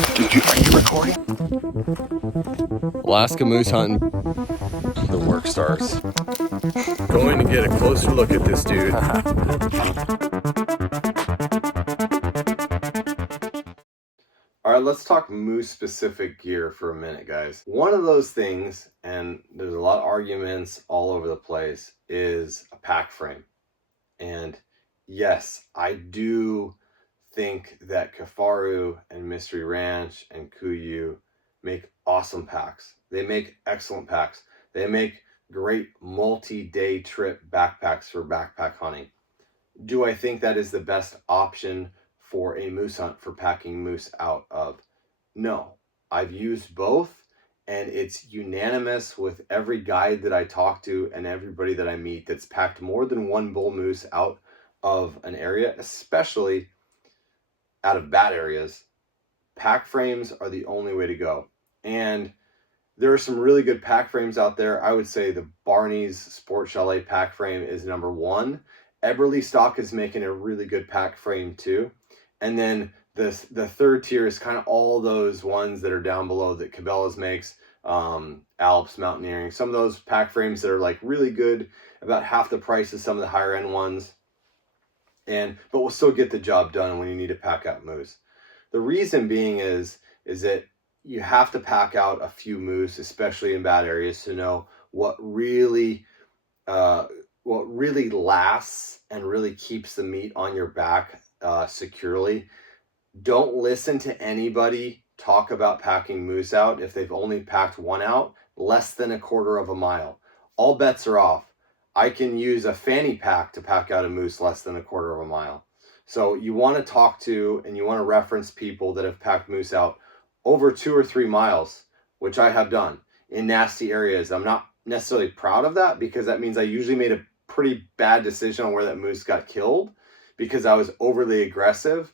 Are you recording? Alaska moose hunting. The work starts. Going to get a closer look at this dude. All right, let's talk moose specific gear for a minute, guys. One of those things, and there's a lot of arguments all over the place, is a pack frame. And yes, I do think that Kafaru and Mystery Ranch and Kuiu make awesome packs. They make excellent packs. They make great multi-day trip backpacks for backpack hunting. Do I think that is the best option for a moose hunt for packing moose out of? No. I've used both, and it's unanimous with every guide that I talk to and everybody that I meet that's packed more than one bull moose out of an area, especially out of bad areas. Pack frames are the only way to go. And there are some really good pack frames out there. I would say the Barney's Sport Chalet pack frame is number one. Eberly Stock is making a really good pack frame too. And then the third tier is kind of all those ones that are down below that Cabela's makes, Alps Mountaineering, some of those pack frames that are like really good, about half the price of some of the higher end ones. But we'll still get the job done when you need to pack out moose. The reason being is that you have to pack out a few moose, especially in bad areas, to know what really lasts and really keeps the meat on your back securely. Don't listen to anybody talk about packing moose out if they've only packed one out less than a quarter of a mile. All bets are off. I can use a fanny pack to pack out a moose less than a quarter of a mile. So you want to talk to and you want to reference people that have packed moose out over 2 or 3 miles, which I have done in nasty areas. I'm not necessarily proud of that because that means I usually made a pretty bad decision on where that moose got killed because I was overly aggressive,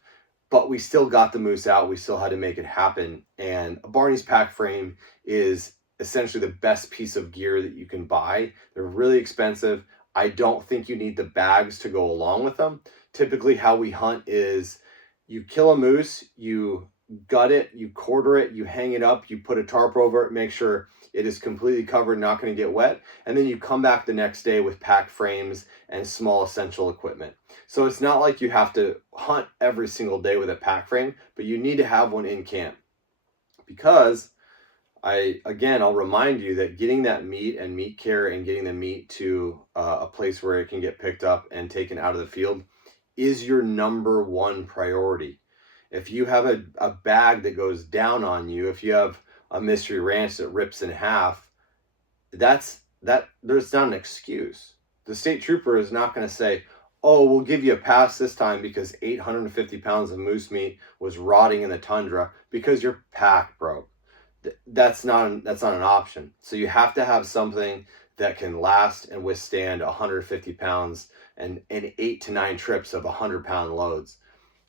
but we still got the moose out. We still had to make it happen. And a Barney's pack frame is essentially the best piece of gear that you can buy. They're really expensive. I don't think you need the bags to go along with them. Typically how we hunt is you kill a moose, you gut it, you quarter it, you hang it up, you put a tarp over it, make sure it is completely covered, not going to get wet, and then you come back the next day with pack frames and small essential equipment. So it's not like you have to hunt every single day with a pack frame, but you need to have one in camp. Because I'll remind you that getting that meat and meat care and getting the meat to a place where it can get picked up and taken out of the field is your number one priority. If you have a bag that goes down on you, if you have a Mystery Ranch that rips in half, there's not an excuse. The state trooper is not going to say, oh, we'll give you a pass this time because 850 pounds of moose meat was rotting in the tundra because your pack broke. That's not an option. So you have to have something that can last and withstand 150 pounds and 8 to 9 trips of 100-pound loads.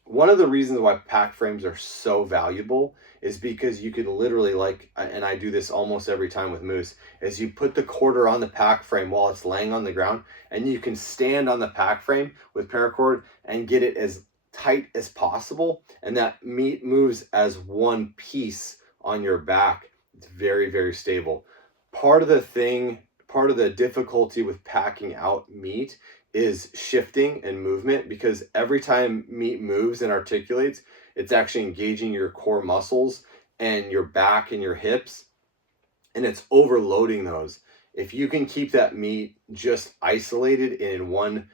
One of the reasons why pack frames are so valuable is because you could literally, and I do this almost every time with moose, is you put the quarter on the pack frame while it's laying on the ground, and you can stand on the pack frame with paracord and get it as tight as possible, and that meat moves as one piece on your back. It's very, very stable. Part of the difficulty with packing out meat is shifting and movement, because every time meat moves and articulates, it's actually engaging your core muscles and your back and your hips, and it's overloading those. If you can keep that meat just isolated in one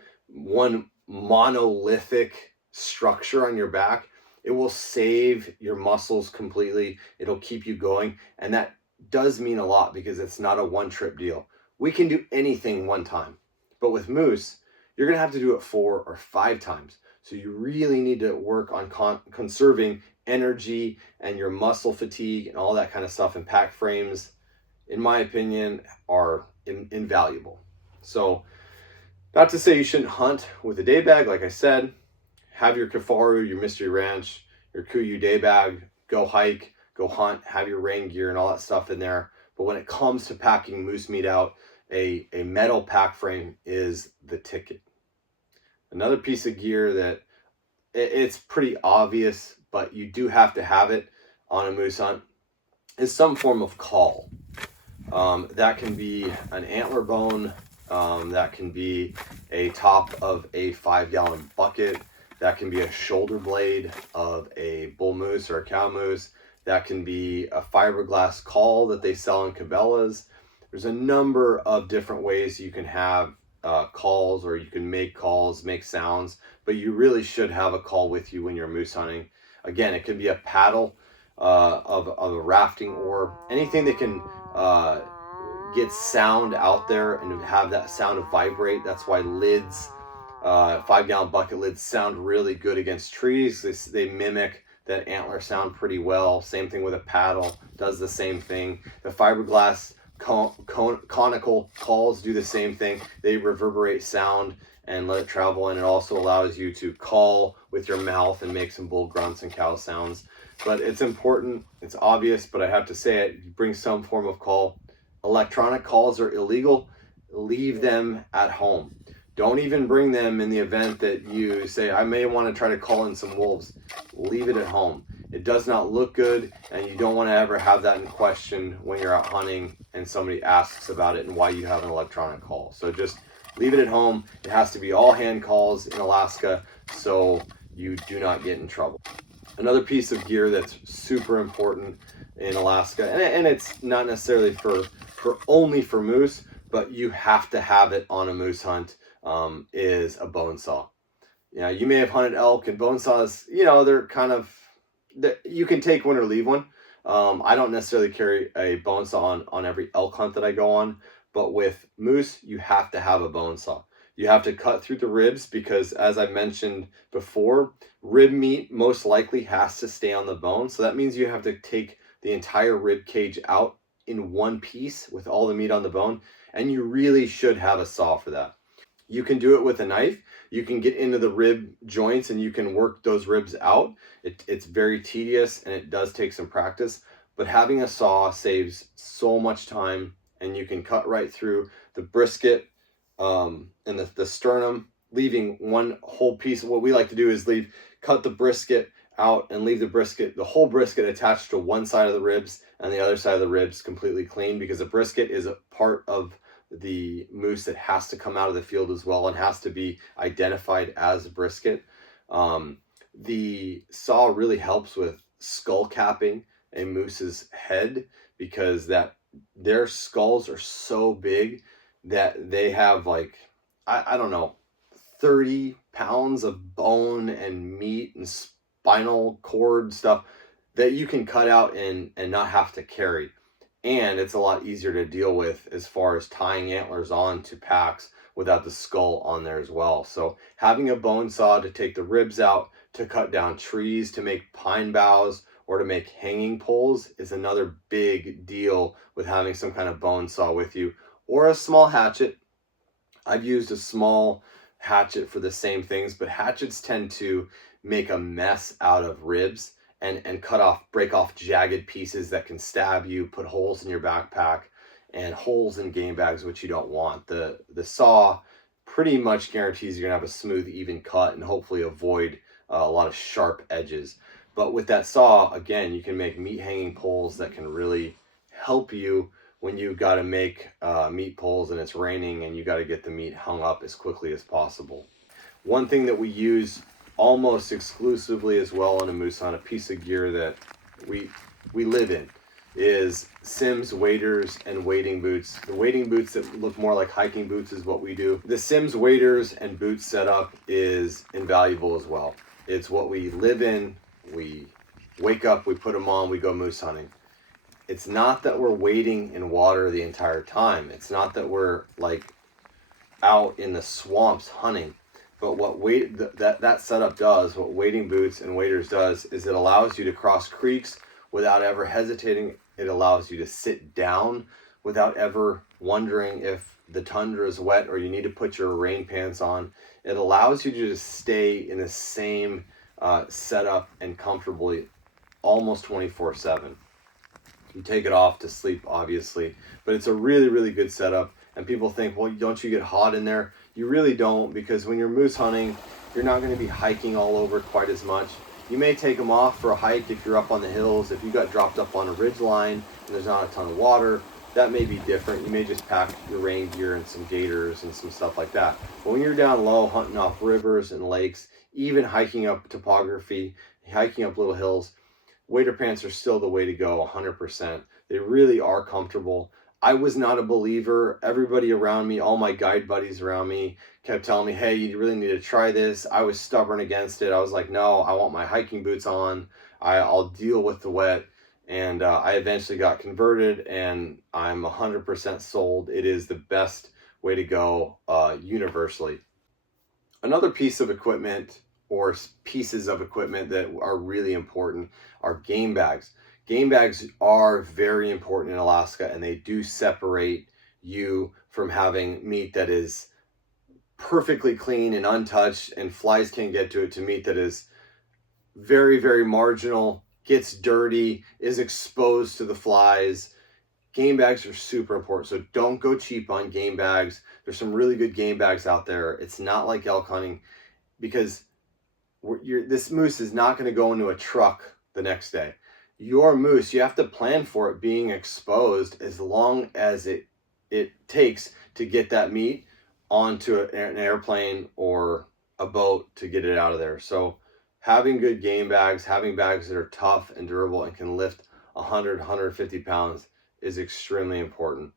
monolithic structure on your back, it will save your muscles completely. It'll keep you going, and that does mean a lot because it's not a one-trip deal. We can do anything one time, but with moose, you're going to have to do it 4 or 5 times. So you really need to work on conserving energy and your muscle fatigue and all that kind of stuff. And pack frames, in my opinion, are invaluable. So not to say you shouldn't hunt with a day bag. Like I said, have your Kafaru, your Mystery Ranch, your Kuiu day bag, go hike, go hunt, have your rain gear and all that stuff in there. But when it comes to packing moose meat out, a metal pack frame is the ticket. Another piece of gear that it's pretty obvious, but you do have to have it, on a moose hunt is some form of call. That can be an antler bone, that can be a top of a 5-gallon bucket, that can be a shoulder blade of a bull moose or a cow moose, that can be a fiberglass caul that they sell in Cabela's. There's a number of different ways you can have calls, or you can make calls, make sounds, but you really should have a call with you when you're moose hunting. Again, it could be a paddle of a rafting oar, anything that can get sound out there and have that sound vibrate. That's why lids, 5-gallon bucket lids, sound really good against trees. They mimic that antler sound pretty well. Same thing with a paddle, does the same thing. The fiberglass conical calls do the same thing. They reverberate sound and let it travel, and it also allows you to call with your mouth and make some bull grunts and cow sounds. But it's important, it's obvious, but I have to say it, bring some form of call. Electronic calls are illegal. Leave them at home. Don't even bring them in the event that you say, I may want to try to call in some wolves. Leave it at home. It does not look good, and you don't want to ever have that in question when you're out hunting and somebody asks about it and why you have an electronic call. So just leave it at home. It has to be all hand calls in Alaska so you do not get in trouble. Another piece of gear that's super important in Alaska, and it's not necessarily for only for moose, but you have to have it on a moose hunt, is a bone saw. You may have hunted elk, and bone saws, they're kind of, you can take one or leave one. I don't necessarily carry a bone saw on every elk hunt that I go on, but with moose, you have to have a bone saw. You have to cut through the ribs because, as I mentioned before, rib meat most likely has to stay on the bone. So that means you have to take the entire rib cage out in one piece with all the meat on the bone, and you really should have a saw for that. You can do it with a knife. You can get into the rib joints and you can work those ribs out. It's very tedious and it does take some practice, but having a saw saves so much time, and you can cut right through the brisket and the sternum, leaving one whole piece. What we like to do is cut the brisket out and leave the whole brisket attached to one side of the ribs and the other side of the ribs completely clean, because a brisket is a part of the moose that has to come out of the field as well and has to be identified as a brisket. The saw really helps with skull capping a moose's head, because their skulls are so big that they have, like, I don't know, 30 pounds of bone and meat and spinal cord stuff that you can cut out and not have to carry. And it's a lot easier to deal with as far as tying antlers on to packs without the skull on there as well. So having a bone saw to take the ribs out, to cut down trees, to make pine boughs, or to make hanging poles is another big deal with having some kind of bone saw with you, or a small hatchet. I've used a small hatchet for the same things, but hatchets tend to make a mess out of ribs and break off jagged pieces that can stab you, put holes in your backpack, and holes in game bags, which you don't want. The saw pretty much guarantees you're gonna have a smooth, even cut and hopefully avoid a lot of sharp edges. But with that saw, again, you can make meat hanging poles that can really help you when you got to make meat poles and it's raining and you got to get the meat hung up as quickly as possible. One thing that we use almost exclusively as well on a moose hunt, a piece of gear that we live in, is Simms waders and wading boots. The wading boots that look more like hiking boots is what we do. The Simms waders and boots setup is invaluable as well. It's what we live in. We wake up, we put them on, we go moose hunting. It's not that we're wading in water the entire time. It's not that we're like out in the swamps hunting. But what that setup does, what wading boots and waders does, is it allows you to cross creeks without ever hesitating. It allows you to sit down without ever wondering if the tundra is wet or you need to put your rain pants on. It allows you to just stay in the same setup and comfortably almost 24/7. You take it off to sleep, obviously, but it's a really, really good setup. And people think, well, don't you get hot in there? You really don't, because when you're moose hunting, you're not going to be hiking all over quite as much. You may take them off for a hike if you're up on the hills. If you got dropped up on a ridge line and there's not a ton of water, that may be different. You may just pack your rain gear and some gaiters and some stuff like that. But when you're down low hunting off rivers and lakes, even hiking up topography, hiking up little hills, wader pants are still the way to go 100%. They really are comfortable. I was not a believer. Everybody around me, all my guide buddies around me, kept telling me, hey, you really need to try this. I was stubborn against it. I was like, no, I want my hiking boots on. I'll deal with the wet. And I eventually got converted, and I'm 100% sold. It is the best way to go universally. Another piece of equipment or pieces of equipment that are really important are game bags. Game bags are very important in Alaska, and they do separate you from having meat that is perfectly clean and untouched and flies can't get to it, to meat that is very, very marginal, gets dirty, is exposed to the flies. Game bags are super important, so don't go cheap on game bags. There's some really good game bags out there. It's not like elk hunting, because this moose is not going to go into a truck the next day. Your moose, you have to plan for it being exposed as long as it takes to get that meat onto an airplane or a boat to get it out of there. So having good game bags, having bags that are tough and durable and can lift 100, 150 pounds is extremely important.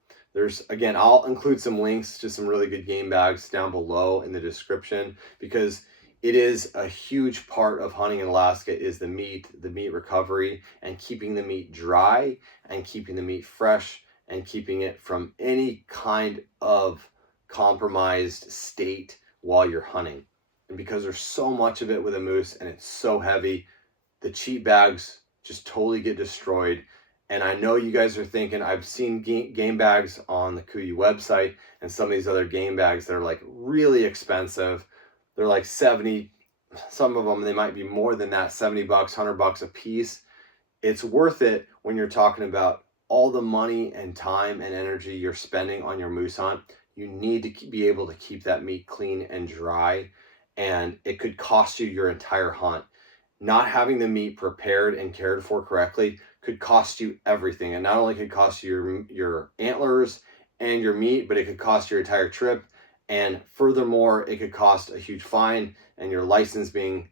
Again, I'll include some links to some really good game bags down below in the description, because it is a huge part of hunting in Alaska is the meat recovery, and keeping the meat dry and keeping the meat fresh and keeping it from any kind of compromised state while you're hunting. And because there's so much of it with a moose and it's so heavy, the cheap bags just totally get destroyed. And I know you guys are thinking, I've seen game bags on the Kuiu website and some of these other game bags that are like really expensive. They're like 70, some of them, they might be more than that, 70 bucks, 100 bucks a piece. It's worth it when you're talking about all the money and time and energy you're spending on your moose hunt. You need to be able to keep that meat clean and dry, and it could cost you your entire hunt. Not having the meat prepared and cared for correctly could cost you everything. And not only could cost you your antlers and your meat, but it could cost your entire trip. And furthermore, it could cost a huge fine and your license being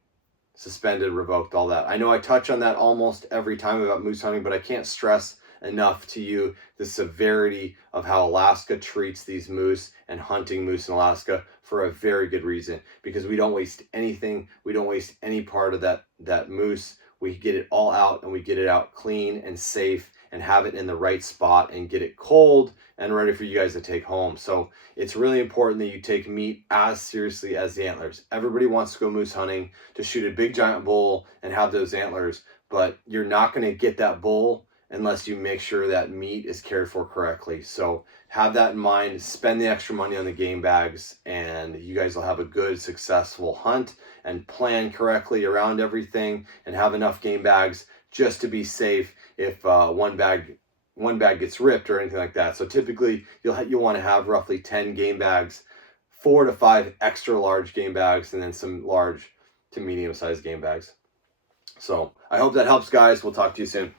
suspended, revoked, all that. I know I touch on that almost every time about moose hunting, but I can't stress enough to you the severity of how Alaska treats these moose and hunting moose in Alaska, for a very good reason, because we don't waste anything. We don't waste any part of that moose. We get it all out, and we get it out clean and safe and have it in the right spot and get it cold and ready for you guys to take home. So it's really important that you take meat as seriously as the antlers. Everybody wants to go moose hunting to shoot a big giant bull and have those antlers, but you're not going to get that bull unless you make sure that meat is cared for correctly. So have that in mind, spend the extra money on the game bags, and you guys will have a good, successful hunt, and plan correctly around everything and have enough game bags just to be safe if one bag gets ripped or anything like that. So typically you'll want to have roughly 10 game bags, 4 to 5 extra large game bags, and then some large to medium sized game bags. So I hope that helps, guys. We'll talk to you soon.